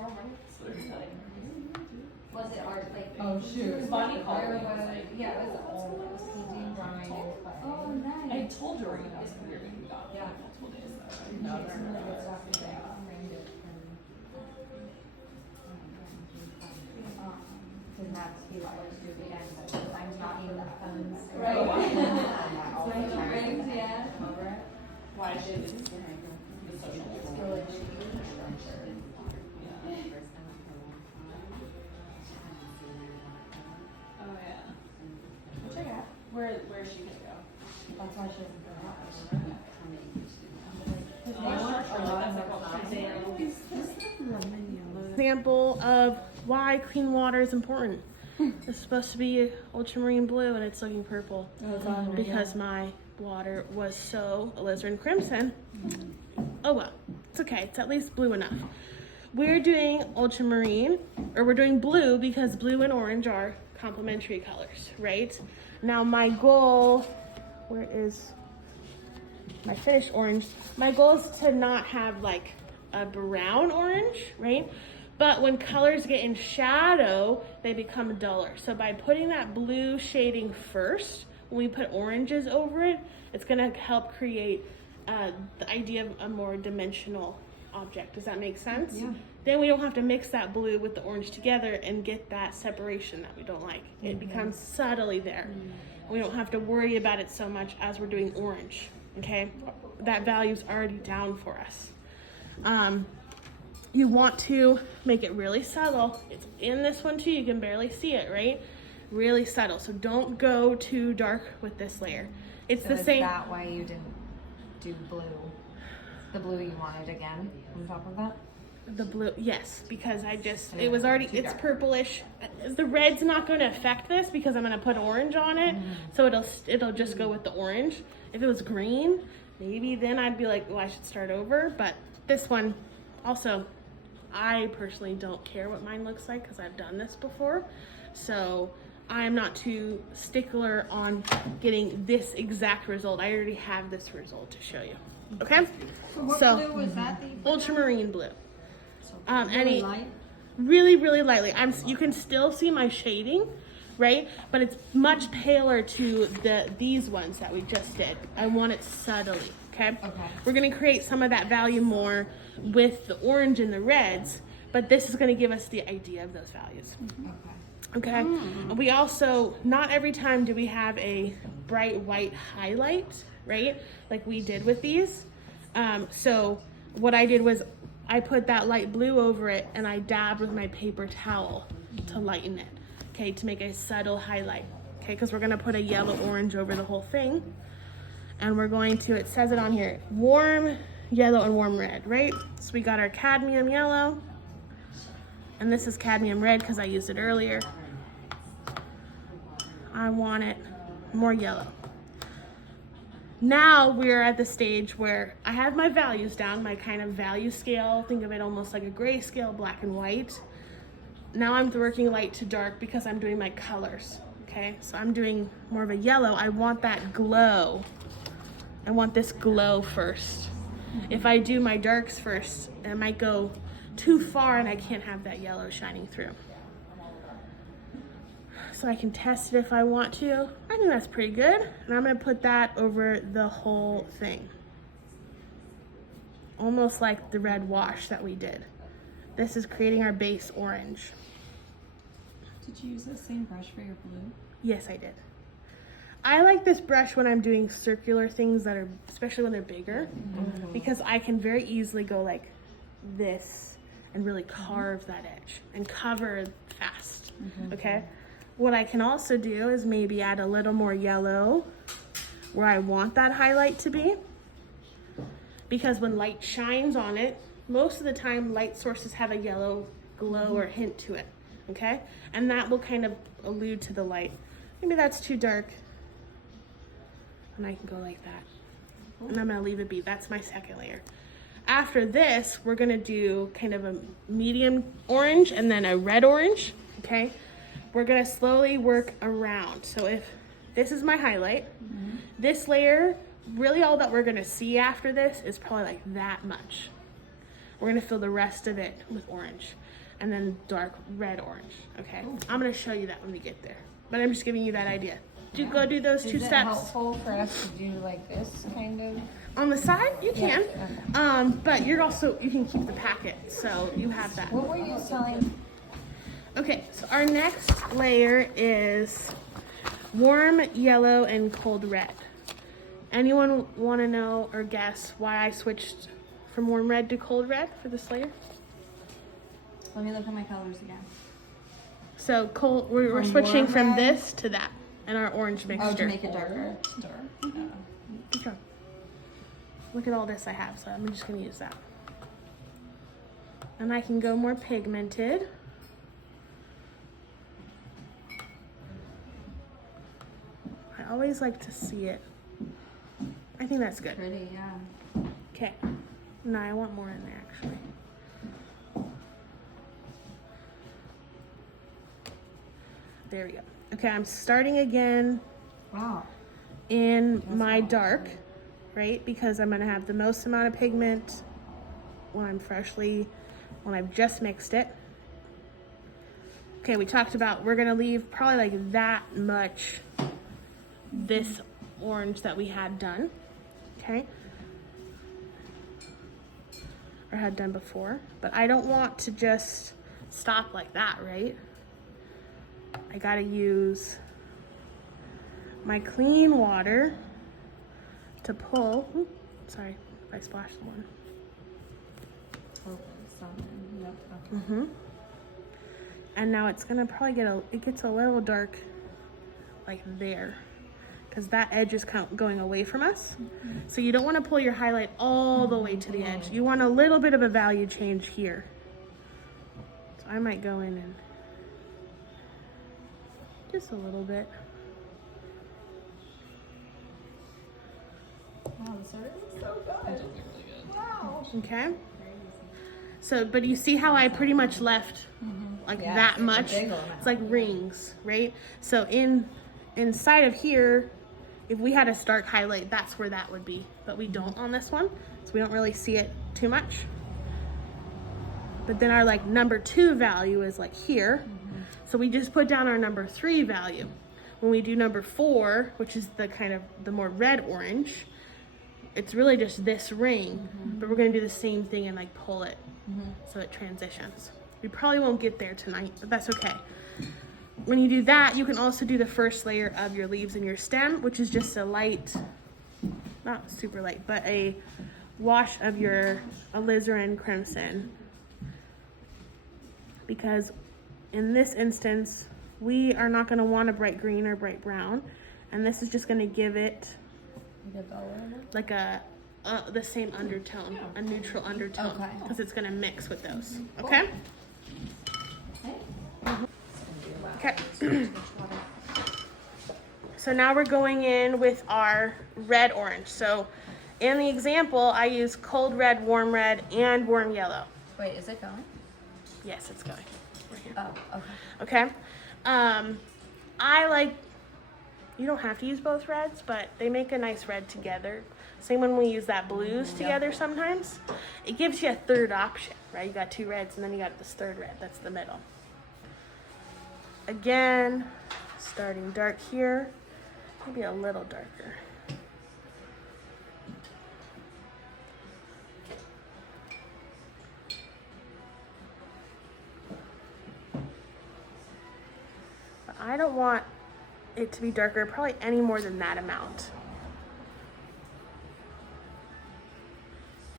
Was it art like? Oh shoot. Bonnie called me. Yeah, it was all. It was painting, drawing, and clay. Oh, nice. I told her that was weird when we got Yeah. multiple days. No, there's some really good stuff today. Didn't have to be like do it again, but I'm talking the phones. Right. So the rings, yeah. Why should it? The social Oh yeah. Check it out. Where is she gonna go? That's why she doesn't go out. Example of why clean water is important. It's supposed to be ultramarine blue and it's looking purple because my water was so alizarin crimson. Oh well, it's okay. It's at least blue enough. We're doing ultramarine, or we're doing blue because blue and orange are complementary colors, right? Now my goal, where is my finished orange? My goal is to not have like a brown orange, right? But when colors get in shadow, they become duller. So by putting that blue shading first, when we put oranges over it, it's gonna help create the idea of a more dimensional object. Does that make sense? Yeah. Then we don't have to mix that blue with the orange together and get that separation that we don't like. It becomes subtly there. We don't have to worry about it so much as we're doing orange, okay? That value's already down for us. You want to make it really subtle. It's in this one too, you can barely see it, right? Really subtle, so don't go too dark with this layer. It's the same. Is that why you didn't do blue? The blue you wanted again on top of that? The blue, yes, because it was already, it's purplish. The red's not going to affect this because I'm going to put orange on it, so it'll just go with the orange. If it was green, maybe then I'd be like, oh, I should start over, but this one, also, I personally don't care what mine looks like because I've done this before, so I'm not too stickler on getting this exact result. I already have this result to show you, okay? So what blue was that? Ultramarine blue. Really light? Really, really lightly. You can still see my shading, right? But it's much paler to these ones that we just did. I want it subtly, okay? Okay. We're gonna create some of that value more with the orange and the reds, but this is gonna give us the idea of those values. Okay? We also, not every time do we have a bright white highlight, right? Like we did with these. So what I did was I put that light blue over it and I dabbed with my paper towel to lighten it, okay, to make a subtle highlight, okay, because we're gonna put a yellow orange over the whole thing. And we're going to, it says it on here, warm yellow and warm red, right? So we got our cadmium yellow, and this is cadmium red because I used it earlier. I want it more yellow. Now we're at the stage where I have my values down, my kind of value scale. Think of it almost like a gray scale, black and white. Now I'm working light to dark because I'm doing my colors, okay? So I'm doing more of a yellow. I want that glow. I want this glow first. If I do my darks first, it might go too far and I can't have that yellow shining through. So I can test it if I want to. I think that's pretty good. And I'm gonna put that over the whole thing. Almost like the red wash that we did. This is creating our base orange. Did you use the same brush for your blue? Yes, I did. I like this brush when I'm doing circular things that are, especially when they're bigger, because I can very easily go like this and really carve that edge and cover fast, okay? What I can also do is maybe add a little more yellow where I want that highlight to be, because when light shines on it, most of the time light sources have a yellow glow or hint to it, okay? And that will kind of allude to the light. Maybe that's too dark. And I can go like that. And I'm gonna leave it be. That's my second layer. After this, we're gonna do kind of a medium orange and then a red orange, okay? We're gonna slowly work around. So if this is my highlight, this layer, really all that we're gonna see after this is probably like that much. We're gonna fill the rest of it with orange and then dark red orange, okay? I'm gonna show you that when we get there, but I'm just giving you that idea. Go do those 2 Is it steps. helpful for us to do like this kind of? On the side, you can, Yeah, but you can keep the packet, so you have that. What were you selling? Okay, so our next layer is warm yellow and cold red. Anyone want to know or guess why I switched from warm red to cold red for this layer? Let me look at my colors again. So we're From switching warm from red? this to that and our orange Oh, mixture. to make it darker. Good job. Look at all this I have, so I'm just gonna use that. And I can go more pigmented. I always like to see it. I think that's good. Pretty, yeah. Okay. No, I want more in there actually. There we go. Okay, I'm starting again Wow. in my dark, right? Because I'm gonna have the most amount of pigment when I've just mixed it. Okay, we talked about we're gonna leave probably like that much this orange that we had done, okay? Or had done before, but I don't want to just stop like that, right? I gotta use my clean water to pull. Oops, sorry if I splashed one. Yep. Mm-hmm. And now it's gonna probably it gets a little dark like there, because that edge is kind of going away from us. So you don't want to pull your highlight all the way to the edge. You want a little bit of a value change here. So I might go in and just a little bit. Wow, this is so good. Wow. Okay. So, but you see how I pretty much left like Yeah, that it's a much? big amount. It's like rings, right? So inside of here, if we had a stark highlight, that's where that would be. But we don't on this one, so we don't really see it too much. But then our like number 2 value is like here. So we just put down our number 3 value. When we do number 4, which is the kind of the more red orange, it's really just this ring, but we're gonna do the same thing and like pull it so it transitions. We probably won't get there tonight, but that's okay. When you do that, you can also do the first layer of your leaves and your stem, which is just a light, not super light, but a wash of your alizarin crimson. Because in this instance, we are not gonna want a bright green or bright brown, and this is just gonna give it like the same undertone, a neutral undertone, Okay. because it's gonna mix with those. Okay. Okay. So now we're going in with our red orange. So in the example, I use cold red, warm red, and warm yellow. Wait, is it going? Yes, it's going. Right here. Oh, okay. Okay. I like, you don't have to use both reds, but they make a nice red together. Same when we use that blues together sometimes. It gives you a third option, right? You got 2 reds and then you got this third red, that's the middle. Again, starting dark here, maybe a little darker. But I don't want it to be darker, probably any more than that amount.